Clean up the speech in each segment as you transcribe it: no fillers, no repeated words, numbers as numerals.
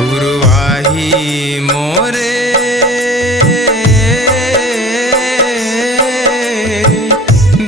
पुरवाही मोरे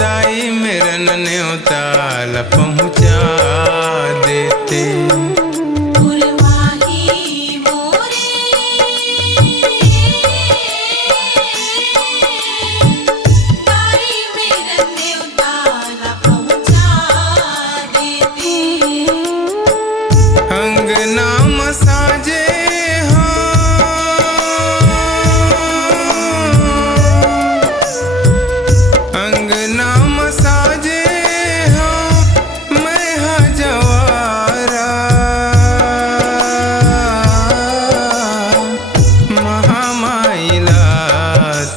दाई मेरन न्योता पहुँचा देते। पुरवाही मोरे दाई मेरन न्योता पहुँचा देते। अंगना मसाजे अंगना मसाजे मैं हजवारा महामाइला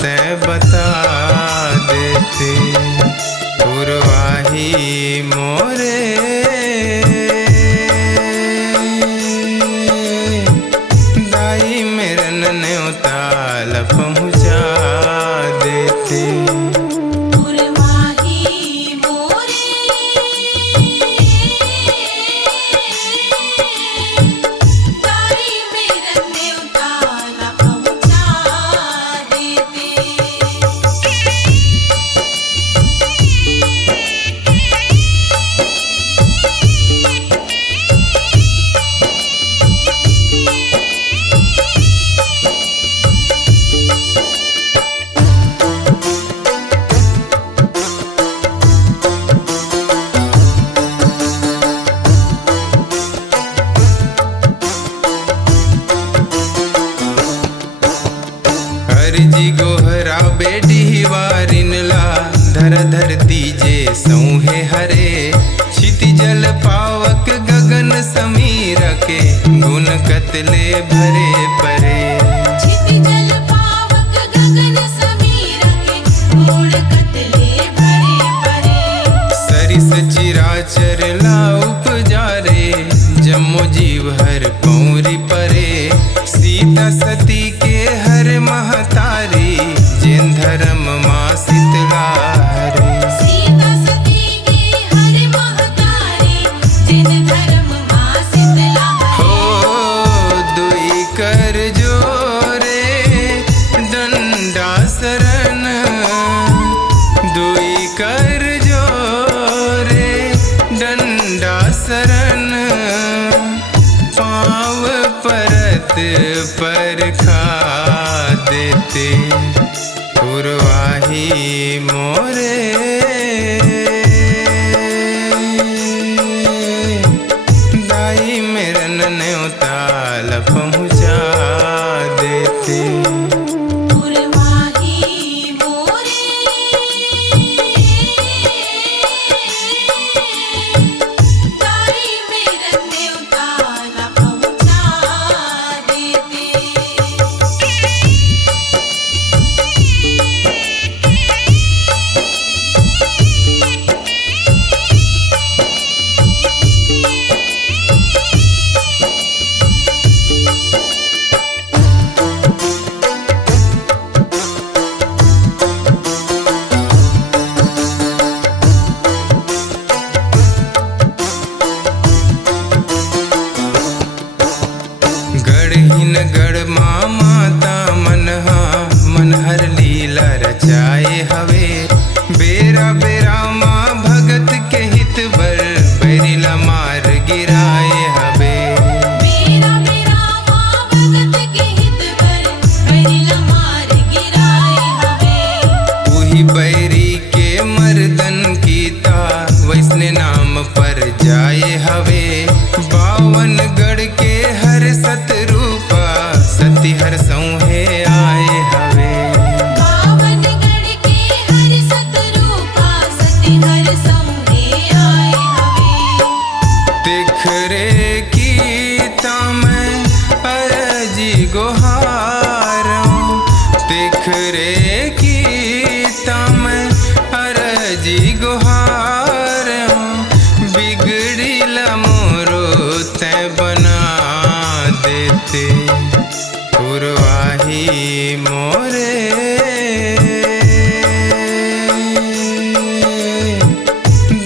ते बता देते। पुरवाही मोरे दाई मेरन न्योता पहुँचा देते। पुरवाही मोरे दाई मेरन न्योता पहुँचा देते। अर्जी गोहरा बेटी वारिनला धर धरती जे सौहे हरे क्षिति जल पावक गगन समीर के गुण कतले भरे परे। क्षिति जल पावक गगन समीर के गुण कतले भरे परे। सरिस चिराचर ला उपजारे जम्मो जीव हर पौरी परे। सीता सती के हर महतारी जिन धर्म माँ शीतला हरे। सीता सती के हर महतारी जिन धर्म माँ शीतला हो दुई कर जोरे डंडा शरण दुई कर जोरे डंडा शरण पाँव परत पर खा देते। पुरवाही मोरे दाई मेरन न्योता पहुँचा देते। पुरवाही मोरे दाई मेरन न्योता पहुँचा देते। गढ़हीन गढ़ माँ माता मनहा मनहर लीला रचाए हवे। बेरा बेरा माँ भगत के हित बर बैरिला मार गिराए हवे। मेरा मेरा माँ भगत के हित पर बैरिला मार गिराए हवे। उही बैरी के मर्दन कीता वैसने नाम पर जाए हवे। बावन गढ़ के हर सतरूपा सती हर सौहे आए हवे। बावन गढ़ मोरे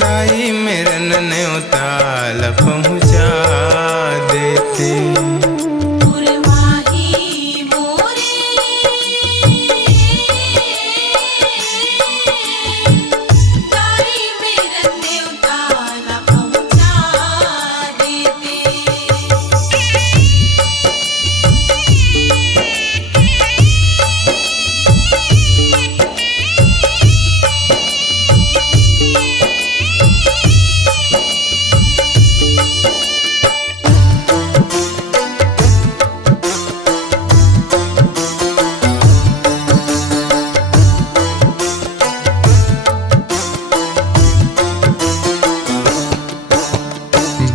दाई मेरन न्योताल पहुँचा देते। पुरवाही मोरे दाई मेरा न्योता ला पहुँचा देते।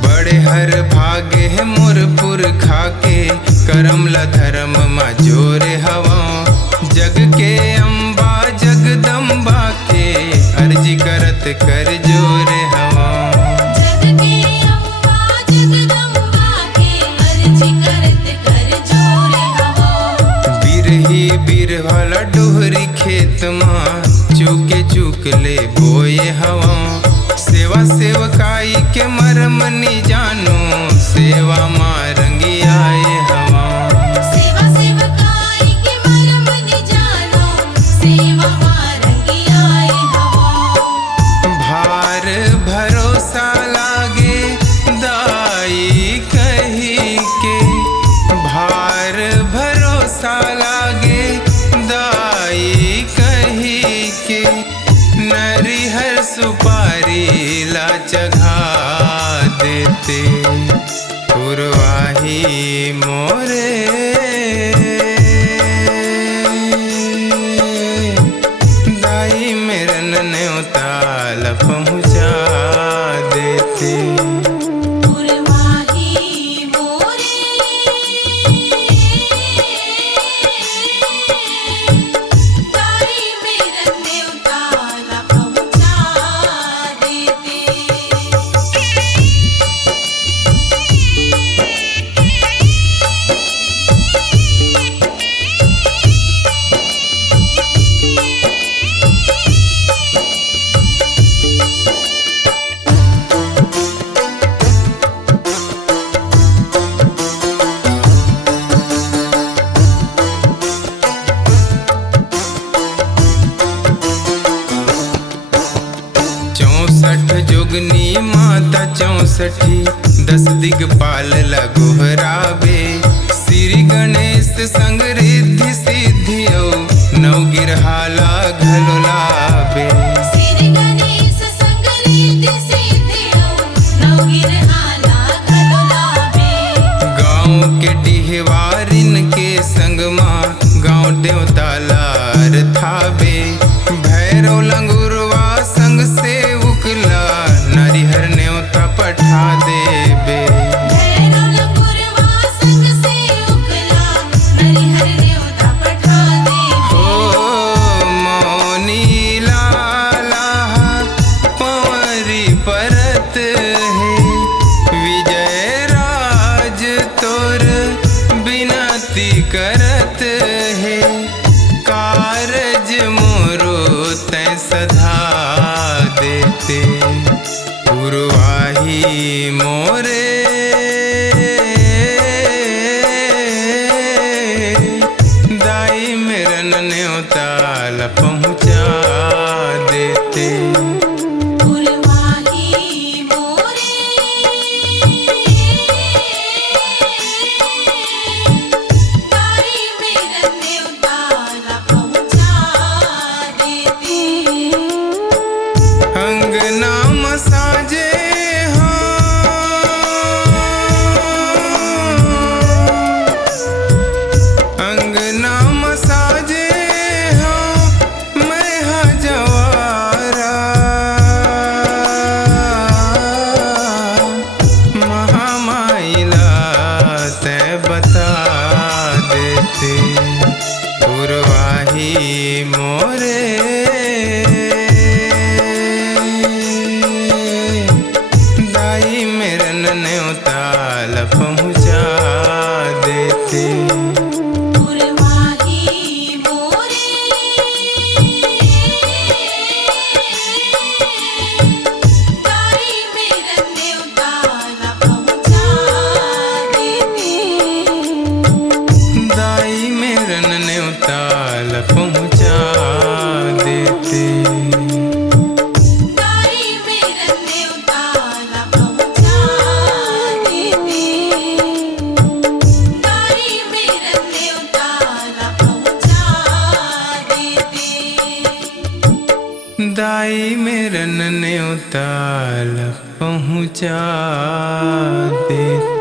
बड़े हर भागे है मोर पुरखा के करम ला धर्म मा जोरे हवा। जग के अम्बा जगदम्बा के अर्जी करत कर जोरे हवा। जग के अम्बा जगदम्बा के अर्जी करत कर जोरे हवा। बिरही बिरहला डोहरी खेत मा चूके चूक ले बोए हवा। सेवा सेवकाई के मरम नी जानो सेवा मा रंगी आए हवा। सेवा सेवकाई के मरम नि जानो सेवा मारंगी आए हवा। भार भरोसा लागे दाई कही के। भार भरोसा लागे दाई कही के। नरिहर सुपारी ला चघा देते। पुरवाही मोरे दाई मेरन न्योताल पहुँचा देते। पुरवाही मोरे दाई मेरा न्योता ला पहुँचा देते। चौसठ जोगनी माता चौसठी 10 दिगपाल लगोहराबे। श्री गणेश संग रिद्धि सिद्धि नौ गिरहाला घलोलाबे। श्री गणेश संग रिद्धि सिद्धि नवगिर हाला घलोलाबे। गाँव के डिहवारिन के संग माँ गाँव देवतालार थाबे। भैरव लंगुरवा संग से उकला नरिहर न्योता पठा देबे। भैरव लंगुरवा संग से उकला नरिहर न्योता पठा देबे। हो मौनी लाला पंवरी परत है। विजय राज तोर बिनती करत है। कारज मोरो तै सधा देते। पुरवाही मोरे दाई मेरन न्योताल पहुँचा देते। पुरवाही मोरे दाई मेरा न्योता ला पहुँचा देते। अंगना मसाजे अंगना मसाजे मैं हजवारा। महामाइला तै बता देते। पुरवाही मोरे दाई मेरन न्योताल पहुँचा देते। पुरवाही पहुँचा देते। दाई मेरा न्योता ला पहुँचा देते। दाई मेरा न्योता ला पहुँचा देते। दाई मेरन न्योता पहुँचा देते।